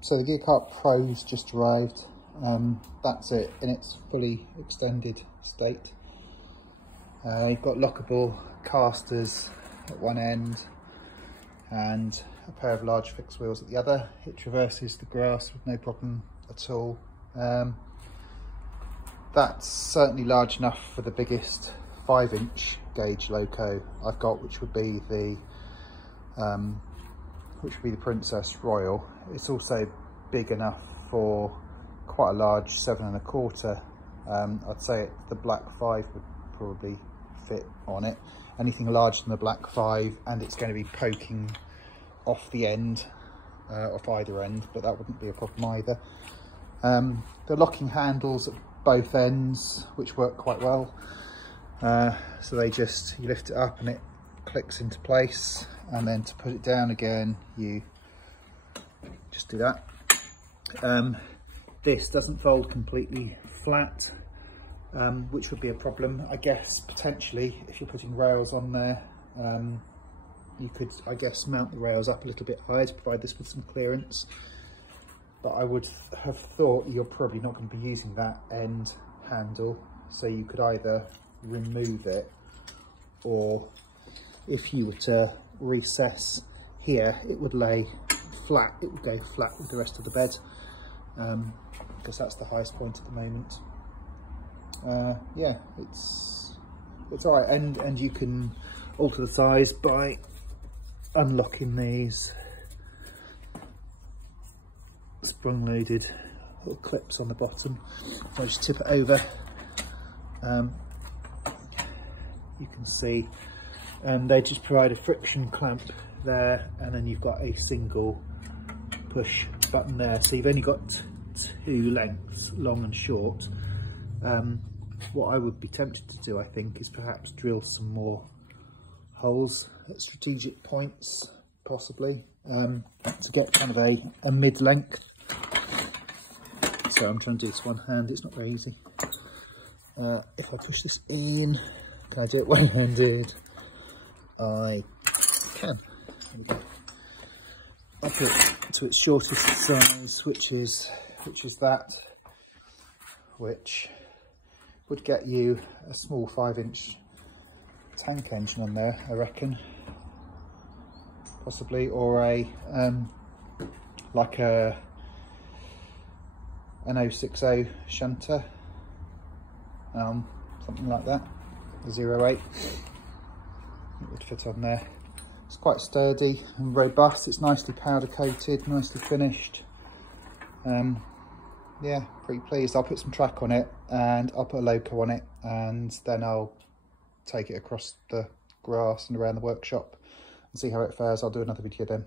So the Gear Kart Pro's just arrived. That's it in its fully extended state. You've got lockable casters at one end and a pair of large fixed wheels at the other. It traverses the grass with no problem at all. That's certainly large enough for the biggest 5-inch gauge loco I've got, which would be the Princess Royal. It's also big enough for quite a large 7 1/4. I'd say the Black 5 would probably fit on it. Anything larger than the Black 5, and it's going to be poking off the end, off either end, but that wouldn't be a problem either. The locking handles at both ends, which work quite well. So you lift it up and it clicks into place, and then to put it down again, you just do that. This doesn't fold completely flat, which would be a problem, I guess, potentially, if you're putting rails on there. You could, I guess, mount the rails up a little bit higher to provide this with some clearance. But I would have thought you're probably not going to be using that end handle, so you could either remove it, or if you were to recess here, it would lay flat, it would go flat with the rest of the bed, because that's the highest point at the moment. Yeah, it's all right, and you can alter the size by unlocking these sprung loaded little clips on the bottom. If I just tip it over, you can see they just provide a friction clamp there, and then you've got a single push button there, so you've only got 2 lengths, long and short. What I would be tempted to do, I think, is perhaps drill some more holes at strategic points, possibly, to get kind of a mid-length. So I'm trying to do this one hand, it's not very easy. If I push this in, can I do it one-handed? I can. There we go. I'll put it to its shortest size, which is that, which would get you a small 5-inch tank engine on there, I reckon, possibly, or a like an 060 shunter, something like that, a 08. It would fit on there. It's quite sturdy and robust. It's nicely powder coated, nicely finished. Yeah, pretty pleased. I'll put some track on it, and I'll put a loco on it, and then I'll take it across the grass and around the workshop and see how it fares. I'll do another video then.